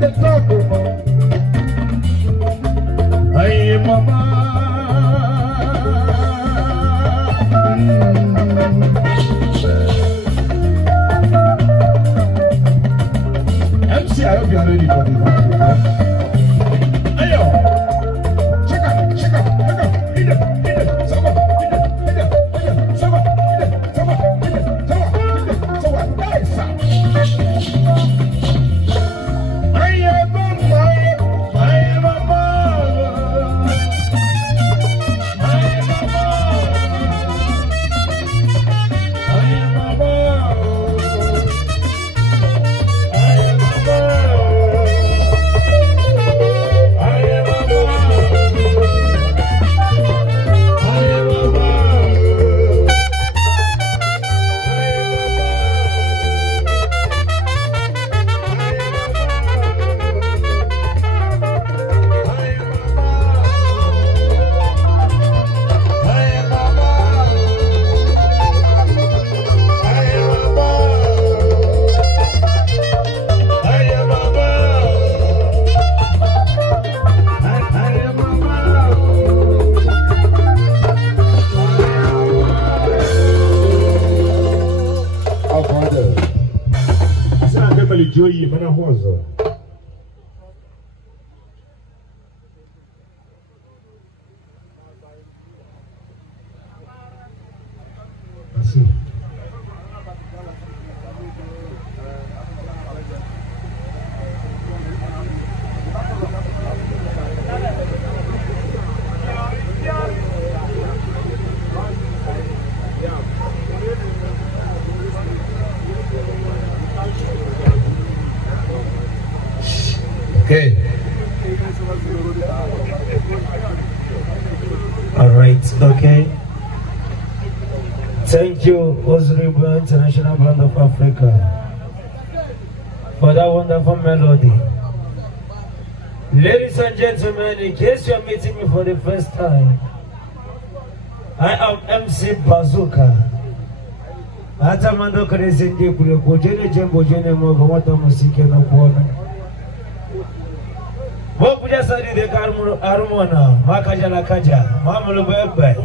the top of hey, mama. MC, I hope you are ready for the match. Hey, yo. Check out. Hit it. Saba. Joey, mana rosa. Assim. Okay. All right. Okay. Thank you, Ozribo International Band of Africa, for that wonderful melody. Ladies and gentlemen, in case you are meeting me for the first time, I am MC Bazooka. Atamando Kresindi Okpuje Jembo Jenemo Gomoto Musike no Kwona. Okpuje sadi de Armona, Makajala Kaja, Mamulu Bebe.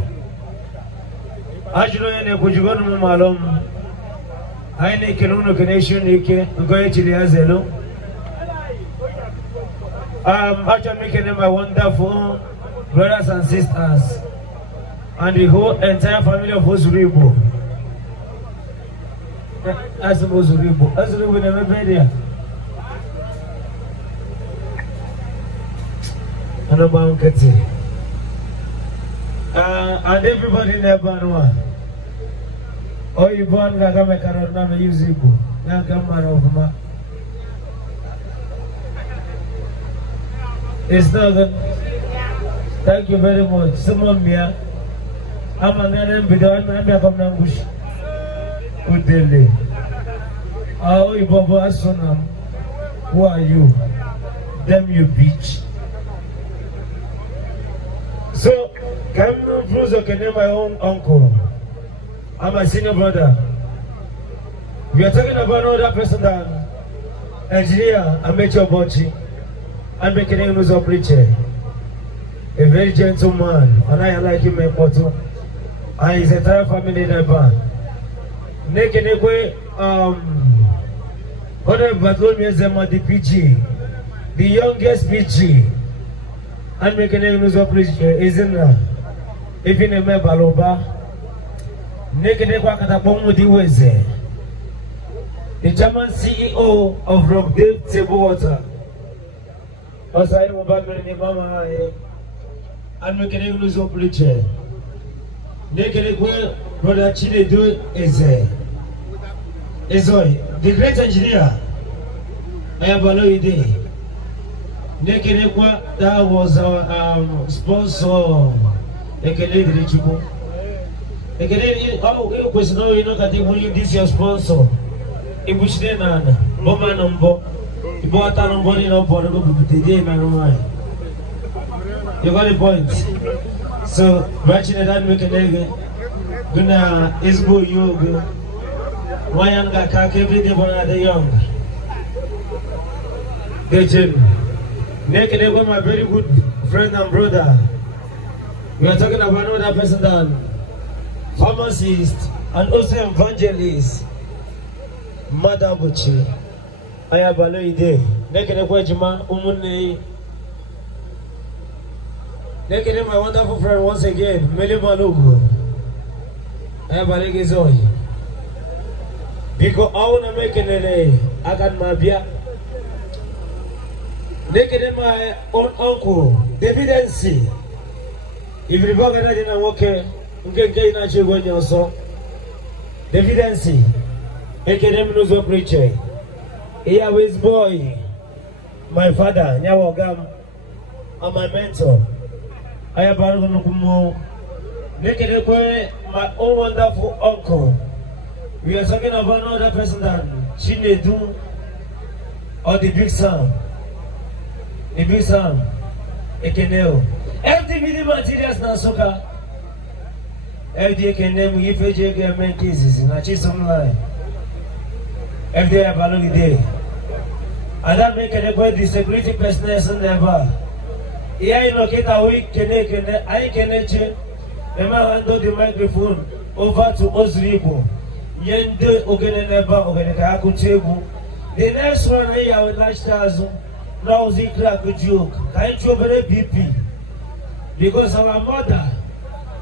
Ajuno yene kujugonu malom. Aine kinuno connection yake ngoye chili azelo. Actually making my wonderful brothers and sisters and the whole entire family of Ozribo. As Ozribo never been there. And everybody never know. Oh, you born Gagame Karona music. It's not good. Thank you very much. Someone here. I'm a man video. I'm a Nambush. Good day. Oh, you Bobo Asonam. Who are you? Damn you bitch. So, Cameron Bruzo can name my own uncle. I'm a senior brother. We are talking about another person than engineer Amecho Bochi. I'm making him lose a preacher. A very gentle man, and I like him in Porto. And his entire family in the band. Nekenekwe, Honorable Bartholomew Zema, the PG, the youngest PG. And making him lose a preacher, isn't there? Even a member Loba. Nekenekwa Katapomu Diweze, the German CEO of Rockdale Table Water. Also, I am back with Mama and making him lose a preacher. Nekenekwe, brother Chile do Ezoy, the great engineer. I have a low day. Nekenekwa, that was our sponsor. Nekenekwa, the Chico. Oh, you question no, you know that this your sponsor. If we should not, Boma number, you bought a number in a bottle of the day, man. You got the point. So, watching that make an egg, gonna is good, you go. Why am I every day when I'm young? Dejen. Naked my very good friend and brother. We are talking about another person than pharmacist and also evangelist. Madabuchi. I have a lady. Naked Wajima Umune. Naked my wonderful friend once again, Melimalugu. I have a lady. Because I want to make it I got my beer. Naked my own uncle, David N.C. If you walk at it and walk in, you can get in a show when you saw David N.C. Academy knows what preacher. Here with boy, my father, Nyawagam, and my mentor. I have a naked my own wonderful uncle. We are talking about another person than Chinedu or the big Sam. The big Sam, Ekeneo. FDBD materials na Nsukka. FD Ekeneo, if AJ get main cases, in a chase online. FD Abalong Day. And that make the security personnel never. Here I locate a week, I can change. Emma handle the microphone over to Osribo. Yende Ogene Neba Ogene Kakutebu. The next one I would like to now they crack a joke. Can't you very BP? Because our mother,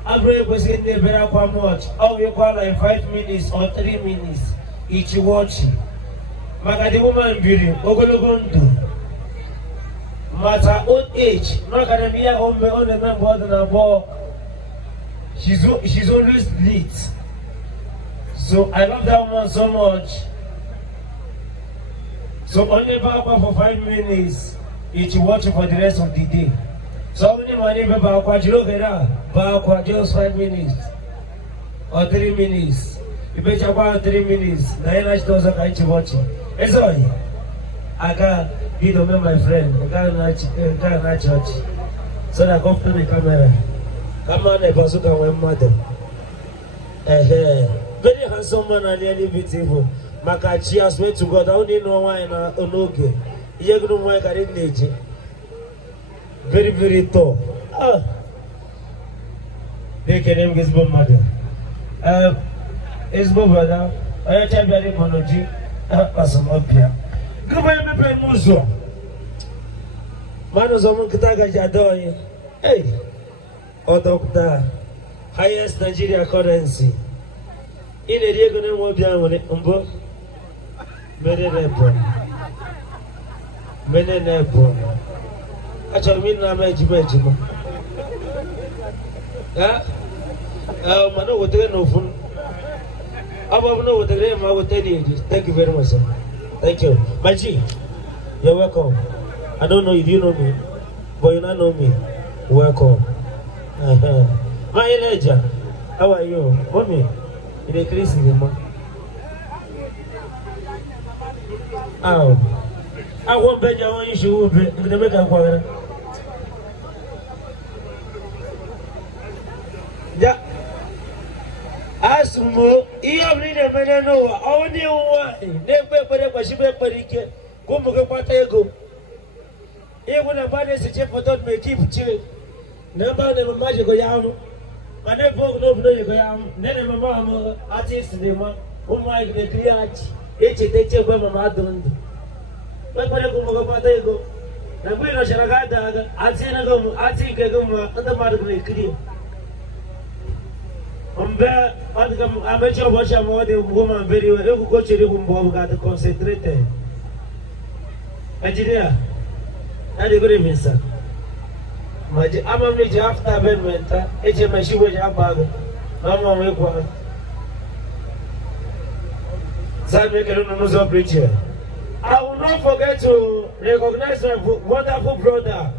every person never come watch. How we call like 5 minutes or 3 minutes each watch. Magadi woman building, Ogologondo. Matter old age, not gonna be a home on the member than a ball. She's always late. So I love that woman so much. So only back for 5 minutes, each watch for the rest of the day. So only money back just 5 minutes or 3 minutes. You bet about 3 minutes. 9,000 I watch. It's all. I can't be the my friend. I can't church. So I come to the camera. Come on, a bazooka my mother. Very handsome man and really beautiful. Makachi, I swear to God, I only know why in Onoge. You don't know why I didn't. Very, very tall. They can name his mother. His brother, I tell you, I don't as a mafia. Go by me, Muzo. Manos of Mukataga Jadoi. Hey, or doctor, highest Nigeria currency. In a year, going to work down with it, Umbo. Menenebo. I told me now, Majima. Mano, what they know from. I don't know what the name I will tell you. Thank you very much, sir. Thank you. Maji, you're welcome. I don't know if you know me, but you don't know me. Welcome. My Elijah, how are you? Mommy, in the Christ in the man. Oh, I won't bet you on issue with the make up for yeah. As more, you have need a man know only one. Never but she be parike. Come go patego. Even a bad chef for don't make keep chill. Never magical yam. I never know you go yam. Never mamma artist the man. Oh my the triage. Each take where my don't. But when I go patego. The winner shall have that. I think I go under my clear. I'm sure watch a more than woman very well. You go to the room, got to concentrate. Engineer, and the good evening, sir. I'm a major after amendment. It's a machine with your bag. I'm on my one. Sam make a little preacher. I will not forget to recognize my wonderful brother,